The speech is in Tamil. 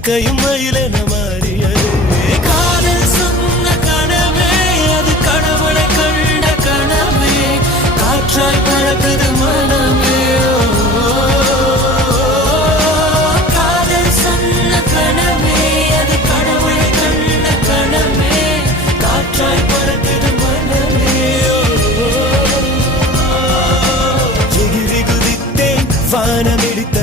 இறக்கையும் மயிலென மாறியது. காதல் சொன்ன கனவே அது கடவுளை கண்ட கனவே, காற்றாய் பறக்குது மனமே. காதல் சொன்ன கனவே அது கடவுளை கண்ட கனவே, காற்றாய் பறக்குது மனமே. எகிரி குதித்தேன் வானமிடித்த